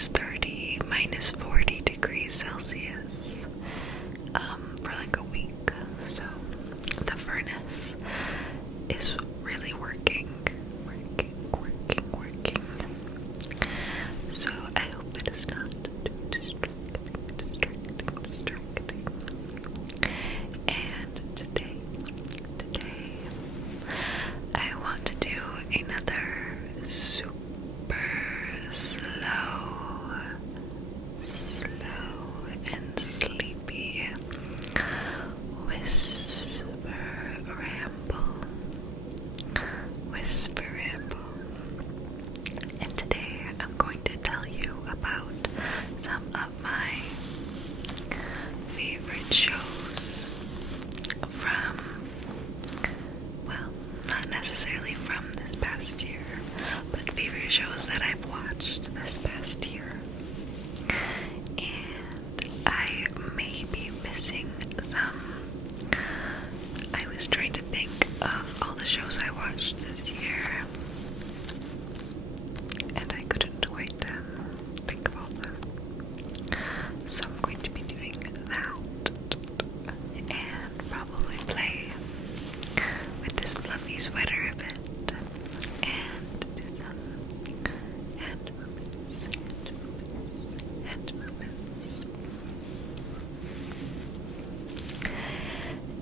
minus 30, minus 40 degrees Celsius for like a week. So the furnace is really working. So I hope it is not too distracting. And today, I want to do another super slow and sleepy whisper ramble. And today I'm going to tell you about some of my favorite shows from, well, not necessarily from this past year, but favorite shows that I've watched this past year. And I may be missing some. I was trying to think of all the shows I watched this year, and I couldn't quite think of all of them. So I'm going to be doing that, and probably play with this fluffy sweater a bit, and do some hand movements.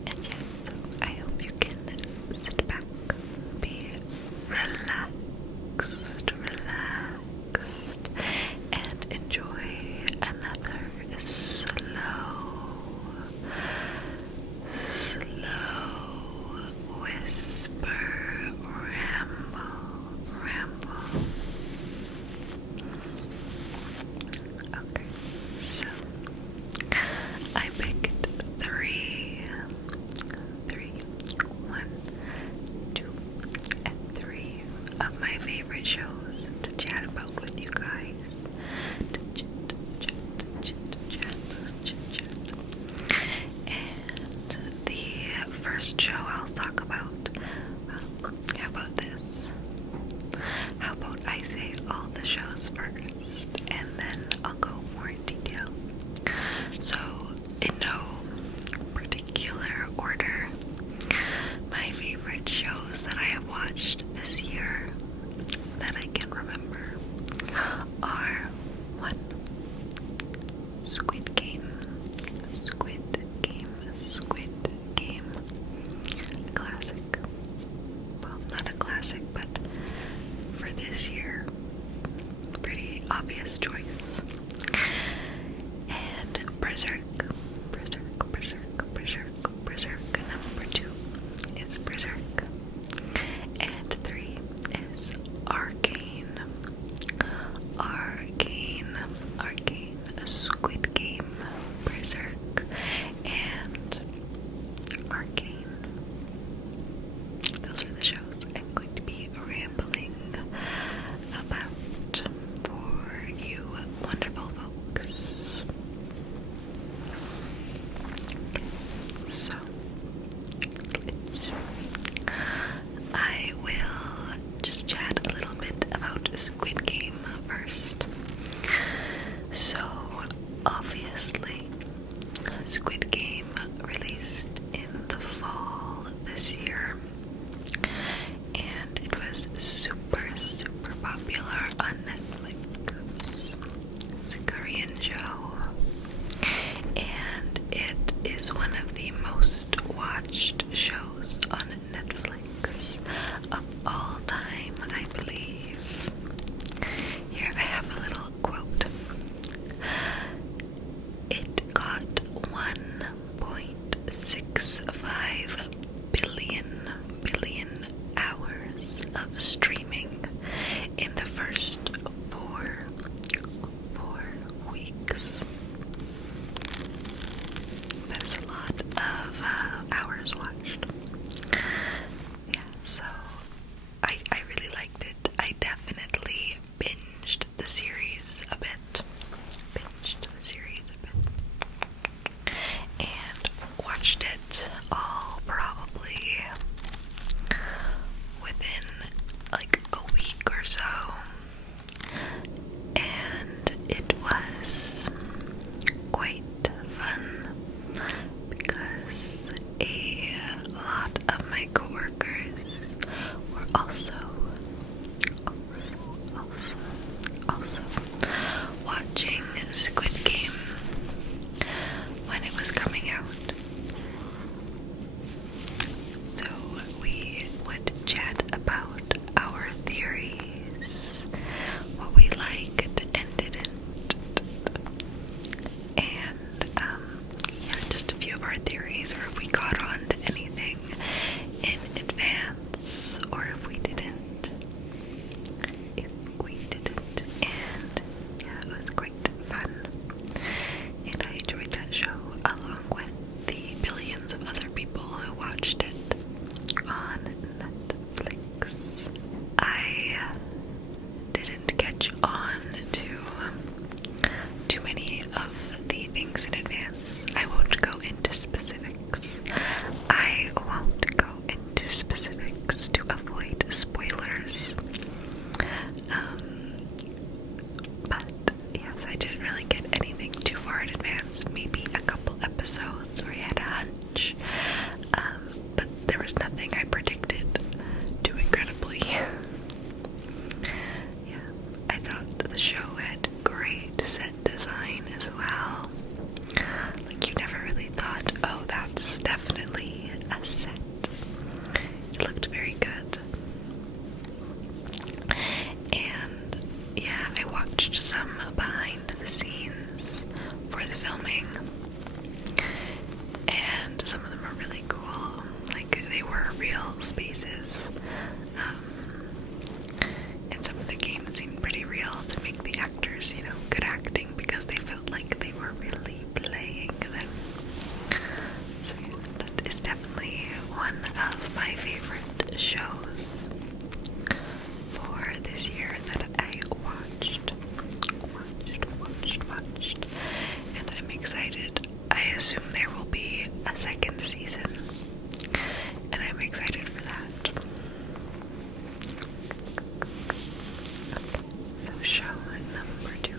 And yeah, so I hope you can sit back, be relaxed, and enjoy another slow whisper ramble. Okay, so I picked three, 1, 2, and 3 of my favorite shows to chat about with you guys. And the first show I'll talk about, how about this? How about I say all the shows first, and then I'll go more in detail. So, in no particular order, my favorite shows that I have watched this year that I can remember are 1. Squid Game. A classic. Well, not a classic, but for this year, pretty obvious choice. And Berserk. Number 2 is Berserk. And 3 is Arcane. Squid Game, Berserk, and Arcane. Those are the shows I'm going to be rambling about for you wonderful folks. the show had great set design as well. Like, you never really thought, oh, that's definitely a set. It looked very good. And yeah, I watched some behind the scenes for the filming, and some of them are really cool. Like, they were real spaces, and some of the games seemed pretty real to make the actors, good acting, because they felt like they were really playing them. So yeah, that is definitely one of my favorite shows for this year that I watched, and I'm excited. I assume there will be a second season, and I'm excited for that. Okay, so show number 2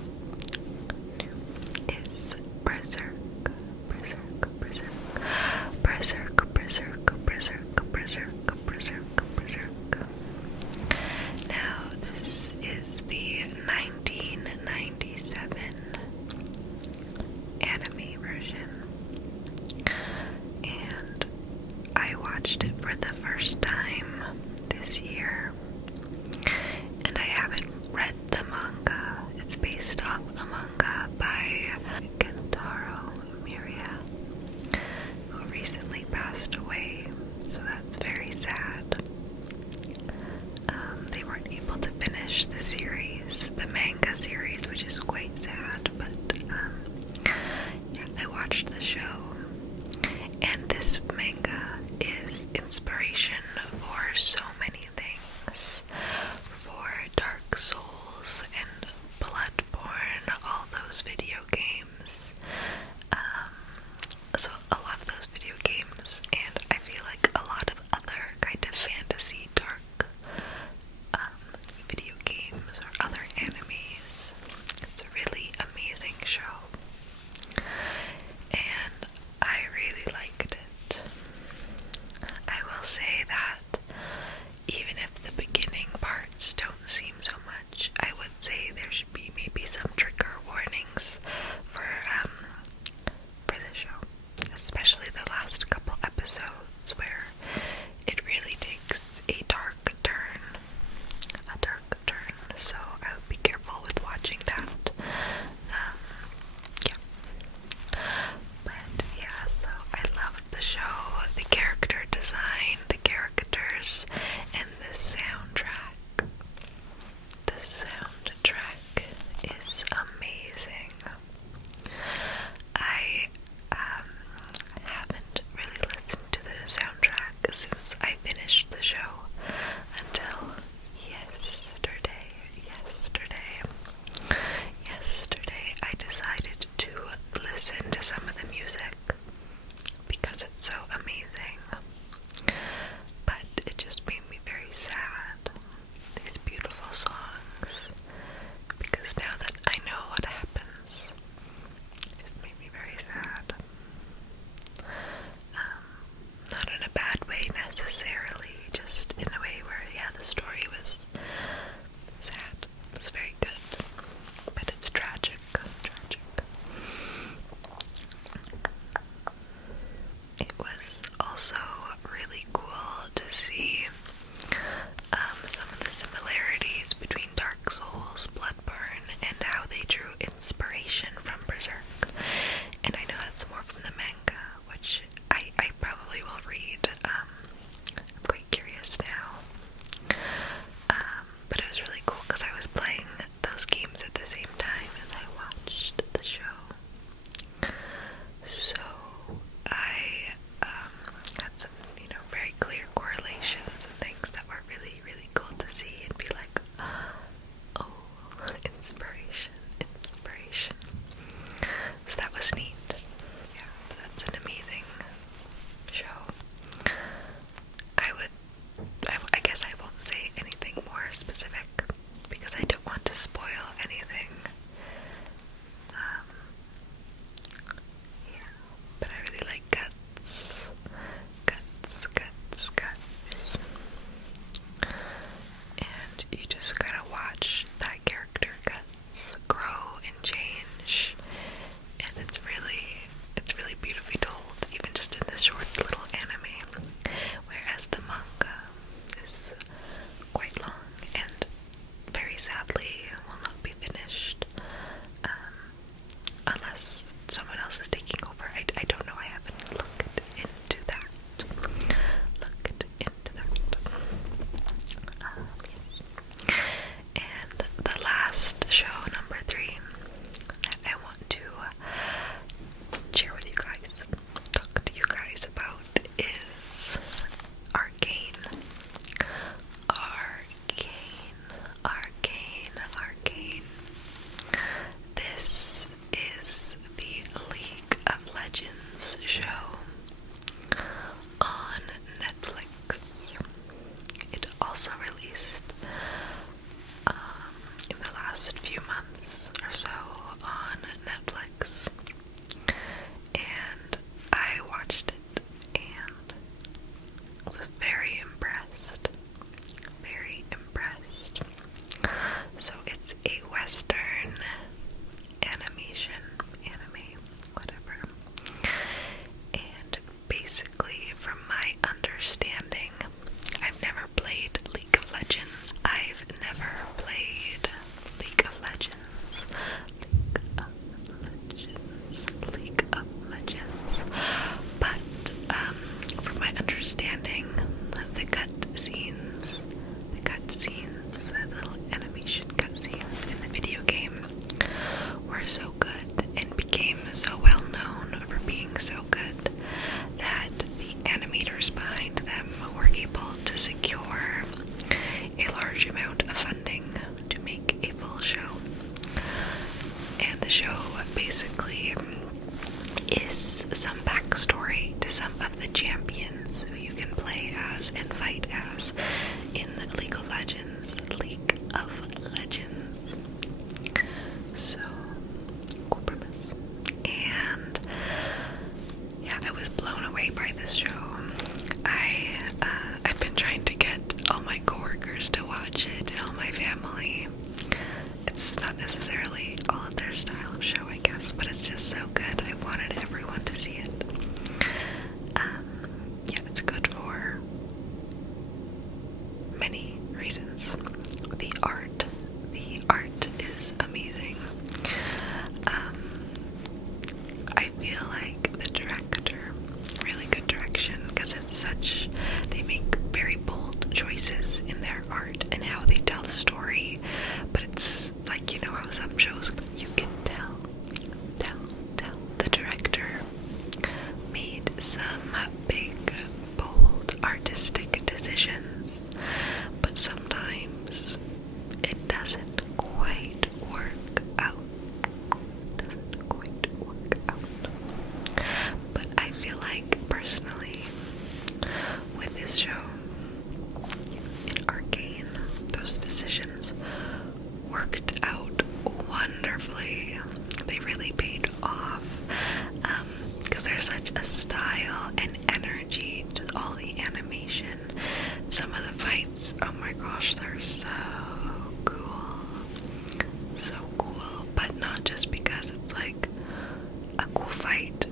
is Berserk. Now, this is the 1997 anime version, and I watched it for the first time this year, and I haven't read the manga. It's based off a manga by Kentaro Miria, who recently passed away, so that's very sad. They weren't able to finish the series, the manga series, which is quite sad, but yeah, I watched the show, and this manga is inspiration for so many things, for Dark Souls and Bloodborne, all those video games, so a lot of those video games, and I feel like a lot of other kind of fantasy dark video games or other animes. It's a really amazing show, and I really liked it. I will say that even if the beginning parts don't seem so much, I would say there should be maybe some trigger warnings for the show, especially the last couple episodes where it really takes a dark turn, so I would be careful with watching that. Yeah. But yeah, so I loved the show, the character design, the characters, and the soundtrack. The soundtrack is amazing. I haven't really listened to the soundtrack since I finished the show until yesterday I decided to listen to some of the music because it's so amazing, but it just made me very sad, these beautiful songs, because now that I know what happens, it made me very sad. Not in a bad way necessarily, just in a way where, yeah, the story was sad. It's very good, but it's tragic. It was also really cool to see some of the similarities between Dark Souls, Bloodborne, and how they drew inspiration from Berserk. And I know that's more from the manga, which I probably will read. I'm quite curious now. But it was really cool because I was playing those games at the same time as I watched the show. So I had some, very clear correlations and things that were really, really cool to see and be like, oh, inspiration. So that was neat. Yeah, that's an amazing show. I guess I won't say anything more specific because I don't want to spoil anything. Yeah, but I really like Guts. And you just gotta watch that character Guts sadly will not be finished unless someone else is taking over. I don't know. I haven't looked into that. Yes. And the last show, number 3, that I want to share with you guys, talk to you guys about, is Arcane. Arcane. This is the League of Legends show on Netflix. It also released in the last few months or so on Netflix, and I watched it and was very impressed. So it's a Western anime, whatever. And basically, from my understanding, I've never played League of Legends. But from my understanding, the cutscenes, the little animation cutscenes in the video game were so good and became so well known for being so good that the animators behind them were able to secure a large amount of funding to make a full show. And the show basically is some backstory to some of the champions who you can play as and fight as in the League of Legends. So, cool premise. And yeah, I was blown away by this show. I've been trying to get all my coworkers to watch it and all my family. It's not necessarily all of their style of show, I guess, but it's just so good. I wanted everyone to see it. Yeah, it's good for many reasons. The art is amazing. I feel like the director, really good direction, because they make very bold choices in their art and how they tell the story, but it's like, you know how some shows, you can tell the director made some big, bold, artistic decisions, but sometimes it doesn't quite work out. But I feel like, personally, with this show, in Arcane, those decisions worked out wonderfully. They really paid off, because there's such a style and energy to all the animation. Some of the fights, oh my gosh, they're so cool, but not just because it's like a cool fight,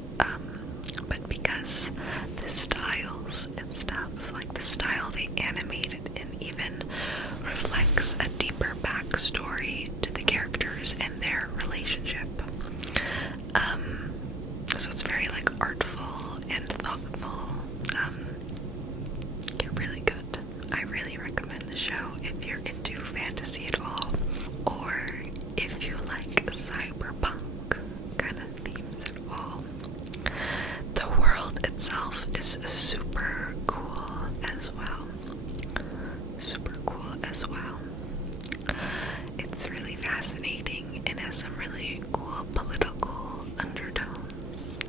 but because the styles and stuff, like the style they animated in, even reflects a deeper backstory to the characters and their relationship. So it's very like artful and thoughtful. Yeah, really good. I really recommend the show if you're into fantasy at all, or if you like cyberpunk kind of themes at all. The world itself is super cool as well. It's really fascinating and has some really cool political undertones.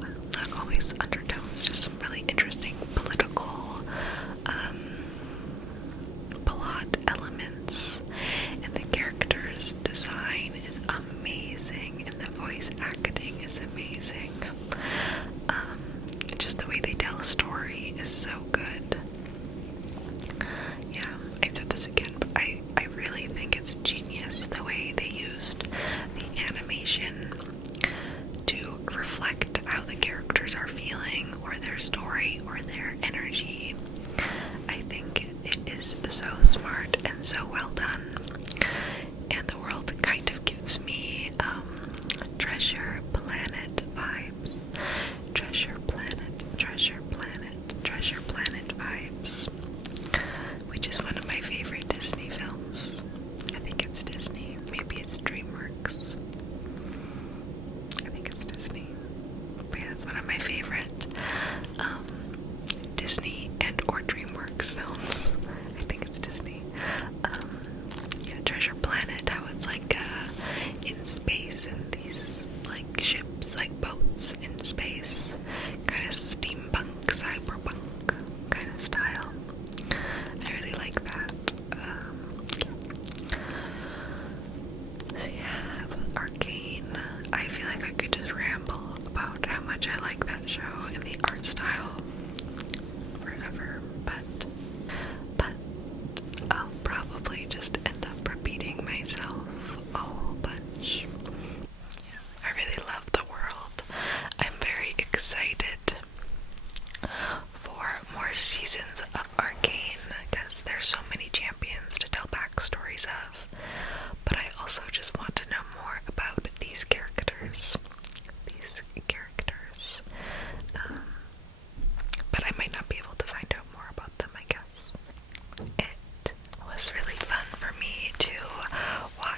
Well, not always undertones, just some really interesting political plot elements. And the characters' design is amazing, and the voice acting is amazing. Just the way they tell a story is so good. Yeah, I said this again, but I really think it's genius the way they used the animation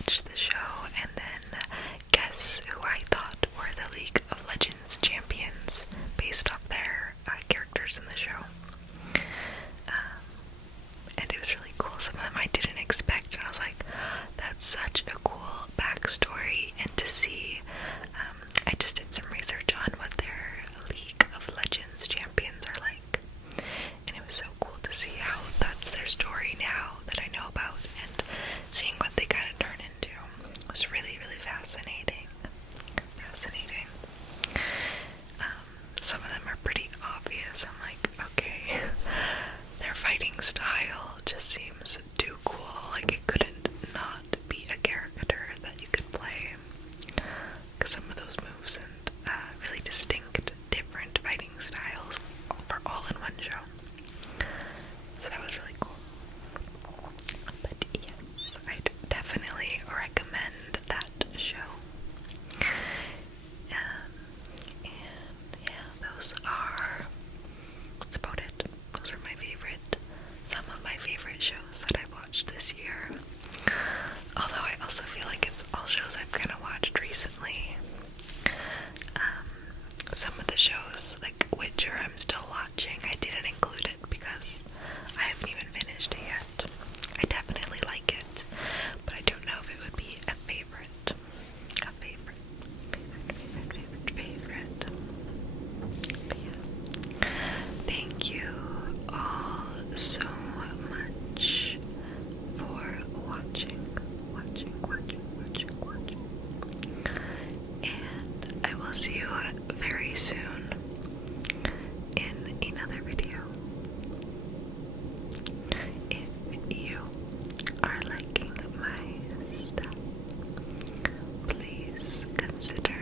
watched the show and then guess who I thought were the League of Legends champions based off their characters in the show. And it was really cool. Some of them I didn't expect, and I was like, that's such a cool backstory. And to see, I just did some research on what their League of Legends champions are like, and it was so cool to see how that's their story now that I know about, and seeing what they kind of turn into. It was really, really fascinating. Some of them are pretty obvious. I'm like, okay, their fighting style just seems too cool. Like, it couldn't not be a character that you could play. Because some of those moves and really distinct, different fighting styles for all in one show. So that was really cool. But yes, I'd definitely recommend that show. And yeah, that's about it. Those are some of my favorite shows that I've watched this year. Although I also feel like it's all shows I've kind of watched recently. Some of the shows, like Witcher, I'm still watching. I didn't include it because I haven't even finished it yet. I definitely like it, but I don't know if it would be a favorite. But yeah. Thank you all so much for watching. And I will see you very soon in another video. If you are liking my stuff, please consider